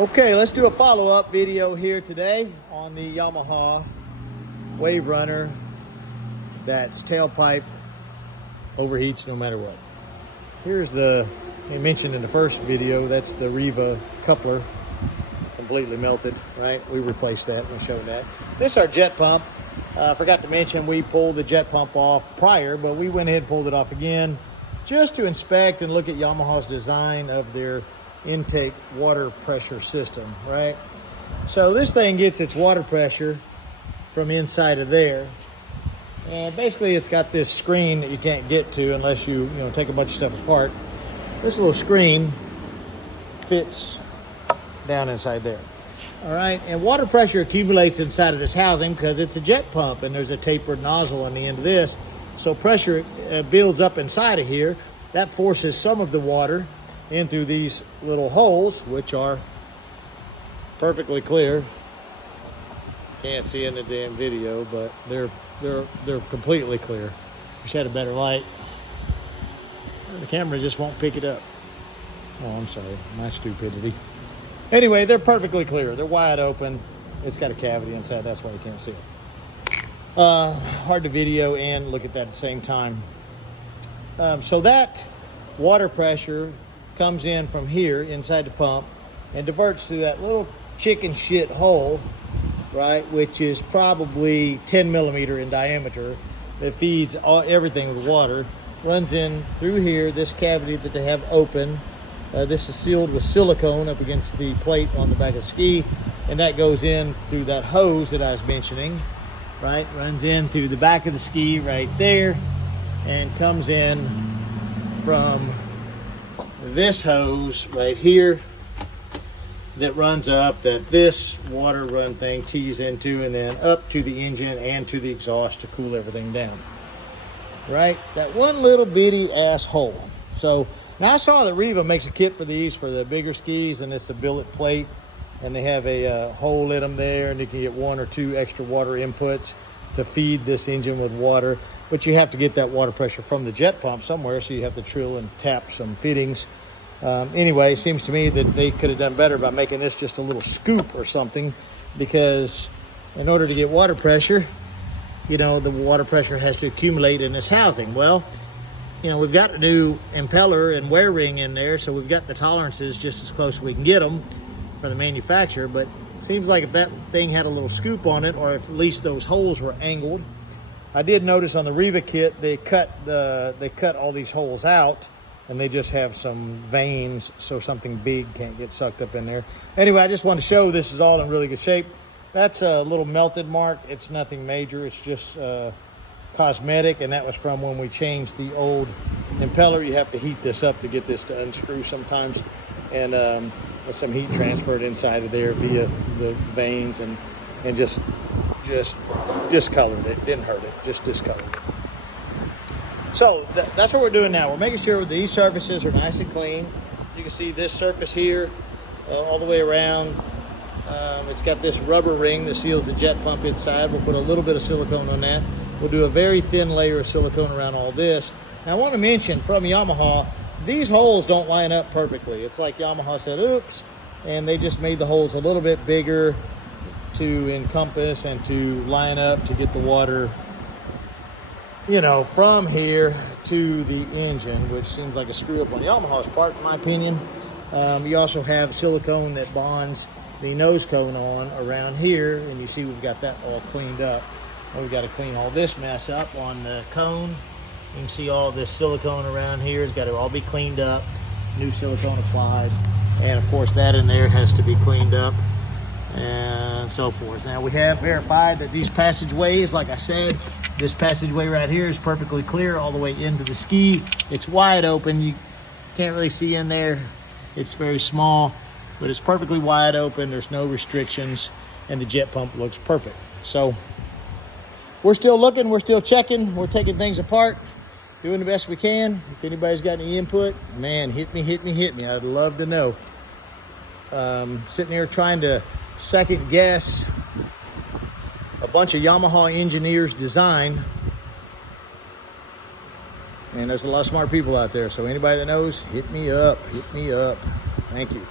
Okay, let's do a follow-up video here today on the Yamaha WaveRunner that's tailpipe overheats no matter what. Here's the, I mentioned in the first video, that's the Riva coupler, completely melted, right? We replaced that and we showed that. This is our jet pump. Forgot to mention we pulled the jet pump off prior, but we went ahead and pulled it off again just to inspect and look at Yamaha's design of their intake water pressure system, right? So this thing gets its water pressure from inside of there, and basically it's got this screen that you can't get to unless you take a bunch of stuff apart. This little screen fits down inside there. All right, and water pressure accumulates inside of this housing because it's a jet pump and there's a tapered nozzle on the end of this, so pressure builds up inside of here. That forces some of the water in through these little holes, which are perfectly clear. Can't see in the damn video, but they're completely clear. Wish I had a better light. The camera just won't pick it up. Oh, I'm sorry, my stupidity. Anyway, they're perfectly clear. They're wide open. It's got a cavity inside, that's why you can't see it. Hard to video and look at that at the same time. So that water pressure comes in from here inside the pump and diverts through that little chicken shit hole, right, which is probably 10 millimeter in diameter, that feeds everything with water, runs in through here, this cavity that they have open. This is sealed with silicone up against the plate on the back of the ski, and that goes in through that hose that I was mentioning, right, runs in through the back of the ski right there and comes in from this hose right here that runs up, that this water run thing tees into, and then up to the engine and to the exhaust to cool everything down, right? That one little bitty ass hole. So now I saw that Riva makes a kit for these for the bigger skis, and it's a billet plate, and they have a hole in them there, and you can get 1 or 2 extra water inputs to feed this engine with water. But you have to get that water pressure from the jet pump somewhere, so you have to drill and tap some fittings. Anyway, it seems to me that they could have done better by making this just a little scoop or something, because in order to get water pressure, the water pressure has to accumulate in this housing. Well, we've got a new impeller and wear ring in there, so we've got the tolerances just as close as we can get them from the manufacturer, but it seems like if that thing had a little scoop on it, or if at least those holes were angled. I did notice on the Riva kit, they cut all these holes out, and they just have some veins so something big can't get sucked up in there. Anyway, I just wanted to show this is all in really good shape. That's a little melted mark. It's nothing major. It's just cosmetic, and that was from when we changed the old impeller. You have to heat this up to get this to unscrew sometimes, and some heat transferred inside of there via the veins, and just discolored it. Didn't hurt it, just discolored it. So that's what we're doing now. We're making sure these surfaces are nice and clean. You can see this surface here all the way around. It's got this rubber ring that seals the jet pump inside. We'll put a little bit of silicone on that. We'll do a very thin layer of silicone around all this. Now I want to mention from Yamaha, these holes don't line up perfectly. It's like Yamaha said, oops, and they just made the holes a little bit bigger to encompass and to line up to get the water from here to the engine, which seems like a screw up on Yamaha's part, in my opinion. You also have silicone that bonds the nose cone on around here, and you see we've got that all cleaned up. Now we've got to clean all this mess up on the cone. You can see all this silicone around here has got to all be cleaned up, new silicone applied, and of course that in there has to be cleaned up, and so forth. Now we have verified that these passageways, like I said, this passageway right here is perfectly clear all the way into the ski. It's wide open. You can't really see in there. It's very small, but it's perfectly wide open. There's no restrictions, and the jet pump looks perfect. So we're still looking, we're still checking, we're taking things apart, doing the best we can. If anybody's got any input, man, hit me. I'd love to know. Sitting here trying to second guess a bunch of Yamaha engineers' design, and there's a lot of smart people out there, so anybody that knows, hit me up. Thank you.